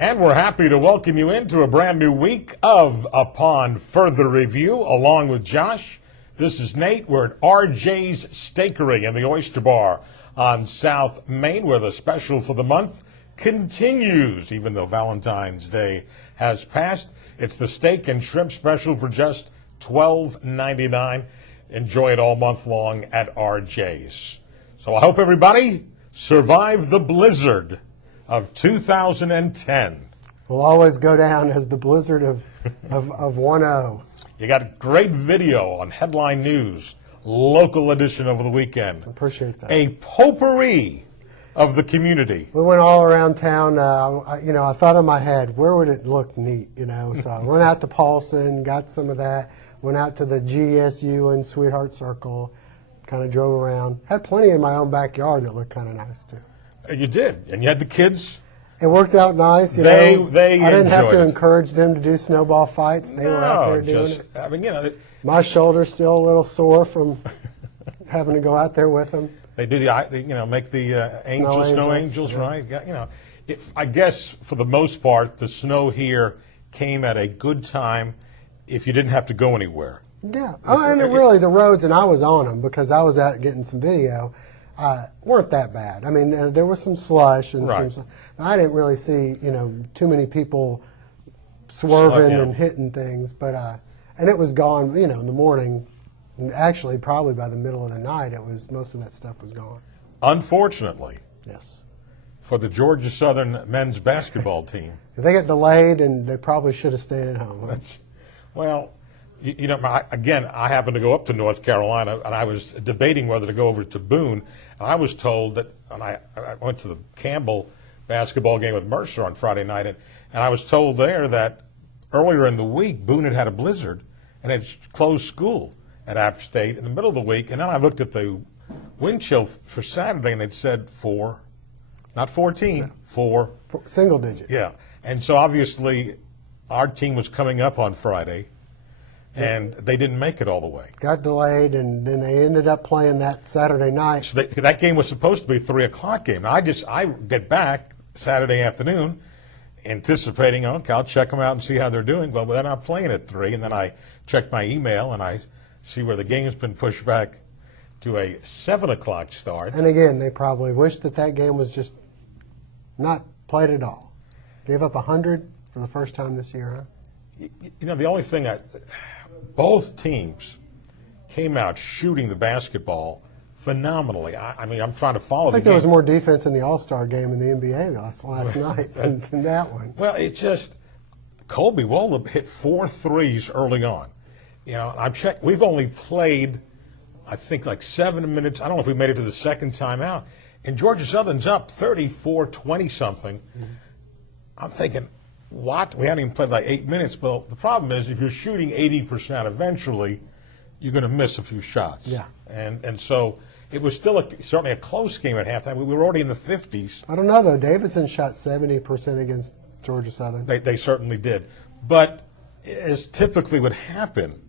And we're happy to welcome you into a brand new week of Upon Further Review, along with Josh. This is Nate. We're at RJ's Steakery in the Oyster Bar on South Main, where the special for the month continues, even though Valentine's Day has passed. It's the steak and shrimp special for just $12.99. Enjoy it all month long at RJ's. So I hope everybody survived the blizzard of 2010. Will always go down as the blizzard of 1-0. You got a great video on Headline News, local edition over the weekend. Appreciate that. A potpourri of the community. We went all around town. I thought in my head, where would it look neat? So I went out to Paulson, got some of that. Went out to the GSU and Sweetheart Circle, kind of drove around. Had plenty in my own backyard that looked kind of nice too. You did, and you had the kids. It worked out nice. They I didn't have to enjoyed it. encourage them to do snowball fights. They were out there doing it. I mean, My shoulder's still a little sore from having to go out there with them. they do make the snow angels, yeah. right? I guess for the most part, the snow here came at a good time if you didn't have to go anywhere. Yeah. And really, the roads, and I was on them because I was out getting some video, weren't that bad. I mean, there was some slush, and Right. I didn't really see, too many people swerving Yeah. and hitting things. But and it was gone, in the morning. And actually, probably by the middle of the night, most of that stuff was gone. Unfortunately, Yes. for the Georgia Southern men's basketball team, They got delayed, and they probably should have stayed at home. I happened to go up to North Carolina, and I was debating whether to go over to Boone, and I was told that, and I went to the Campbell basketball game with Mercer on Friday night, and I was told there that earlier in the week, Boone had a blizzard and had closed school at App State in the middle of the week, and then I looked at the wind chill for Saturday, and it said 4, not 14, 4. Single digit. Yeah, and so obviously our team was coming up on Friday, and they didn't make it all the way. Got delayed, and then they ended up playing that Saturday night. So that game was supposed to be a 3 o'clock game. I get back Saturday afternoon anticipating, okay, I'll check them out and see how they're doing. Well, they're not playing at 3, and then I check my email, and I see where the game's been pushed back to a 7 o'clock start. And again, they probably wish that game was just not played at all. Gave up 100 for the first time this year, huh? The only thing both teams came out shooting the basketball phenomenally. I mean, I'm trying to follow I think the game. there was more defense in the All-Star game in the NBA last night than that one. Well, it's just Colby Wola hit 4 threes early on. I'm checking. We've only played, I think, like 7 minutes. I don't know if we made it to the second time out. And Georgia Southern's up 34-20-something. Mm-hmm. I'm thinking, what? We haven't even played like 8 minutes. But the problem is, if you're shooting 80%, eventually you're going to miss a few shots. Yeah. And so it was still certainly a close game at halftime. We were already in the 50s. I don't know, though. Davidson shot 70% against Georgia Southern. They certainly did. But as typically would happen,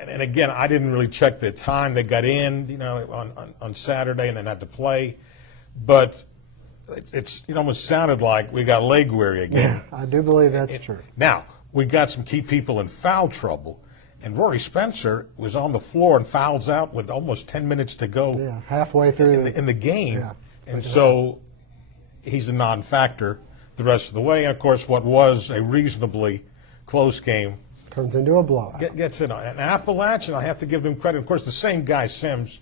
and again, I didn't really check the time they got in, on Saturday and then had to play. But it almost sounded like we got leg weary again. Yeah, I do believe that's true. Now, we got some key people in foul trouble. And Rory Spencer was on the floor and fouls out with almost 10 minutes to go. Yeah, halfway through in the game. Yeah, and so he's a non-factor the rest of the way. And, of course, what was a reasonably close game turns into a blowout. Gets in. And Appalachian, I have to give them credit. Of course, the same guy, Sims,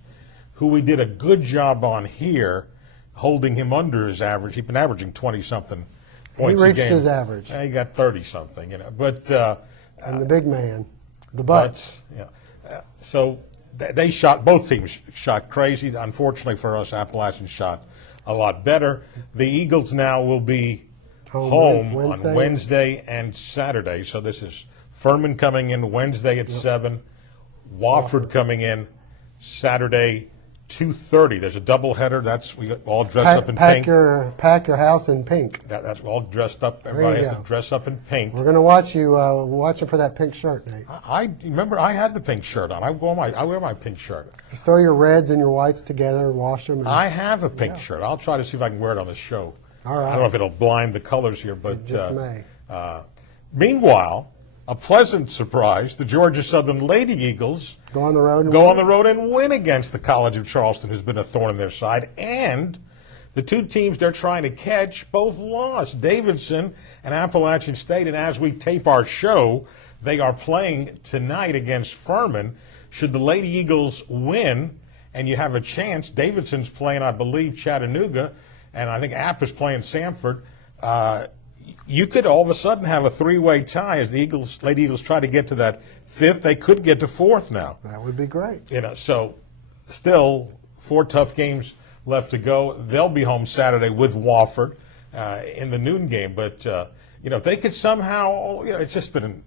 who we did a good job on here, holding him under his average. He's been averaging 20-something points a game. He reached his average. He got 30-something, But and the big man, the Butts. Yeah. So they shot. Both teams shot crazy. Unfortunately for us, Appalachian shot a lot better. The Eagles now will be home on Wednesday and Saturday. So this is Furman coming in Wednesday at 7, Wofford coming in Saturday 2:30. There's a doubleheader. We all dressed up in pink. Pack your house in pink. That's all dressed up. Everybody has to dress up in pink. We're going to watch you watching for that pink shirt, Nate. I remember I had the pink shirt on. I wear my pink shirt. Just throw your reds and your whites together, wash them. I have a pink shirt. I'll try to see if I can wear it on the show All right. I don't know if it'll blind the colors here, but It just may. Meanwhile, a pleasant surprise, the Georgia Southern Lady Eagles Go on the road and go win. on the road and win against the College of Charleston, who's been a thorn in their side. And the two teams they're trying to catch both lost, Davidson and Appalachian State. And as we tape our show, they are playing tonight against Furman. Should the Lady Eagles win and you have a chance, Davidson's playing, I believe, Chattanooga, and I think App is playing Samford. You could all of a sudden have a three-way tie as the Lady Eagles try to get to that fifth. They could get to fourth now. That would be great. So still 4 tough games left to go. They'll be home Saturday with Wofford in the noon game. But if they could somehow, it's just been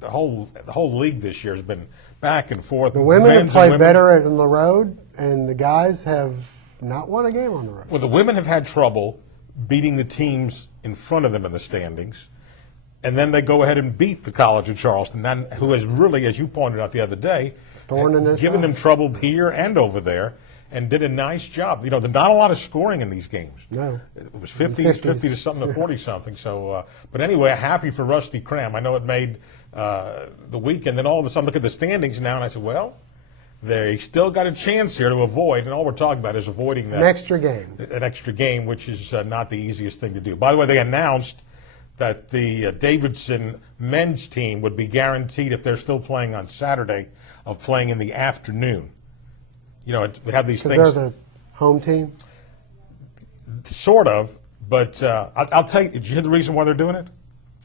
the whole league this year has been back and forth. The women have Men's played and better on the road, and the guys have not won a game on the road. Well, the women have had trouble beating the teams in front of them in the standings, and then they go ahead and beat the College of Charleston, who has really, as you pointed out the other day, given them trouble here and over there, and did a nice job. There's not a lot of scoring in these games. No. It was 50 to something to 40-something. So, but anyway, happy for Rusty Cram. I know it made the weekend. Then all of a sudden, look at the standings now, and I said, well, they still got a chance here to avoid, and all we're talking about is avoiding that. An extra game. An extra game, which is not the easiest thing to do. By the way, they announced that the Davidson men's team would be guaranteed, if they're still playing on Saturday, of playing in the afternoon. We have these things. Because they're the home team? Sort of, but I'll tell you, did you hear the reason why they're doing it?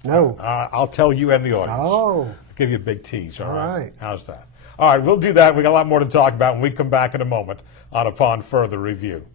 No. I'll tell you and the audience. Oh. I'll give you a big tease, all right? right. How's that? All right, we'll do that. We got a lot more to talk about when we come back in a moment on Upon Further Review.